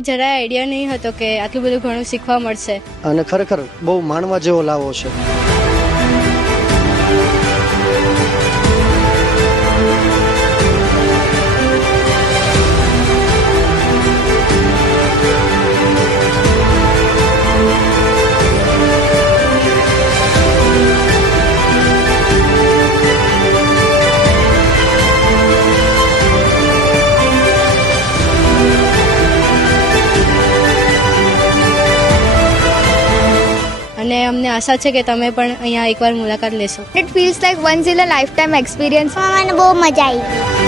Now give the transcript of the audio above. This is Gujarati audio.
જરાય આઈડિયા નહીં હતો કે આટલું બધું ઘણું શીખવા મળશે. અને ખરેખર બહુ માણવા જેવો લાવો છે. અને અમને આશા છે કે તમે પણ અહીંયા એકવાર મુલાકાત લેશો. It feels like once in a lifetime experience. મને બહુ મજા આવી.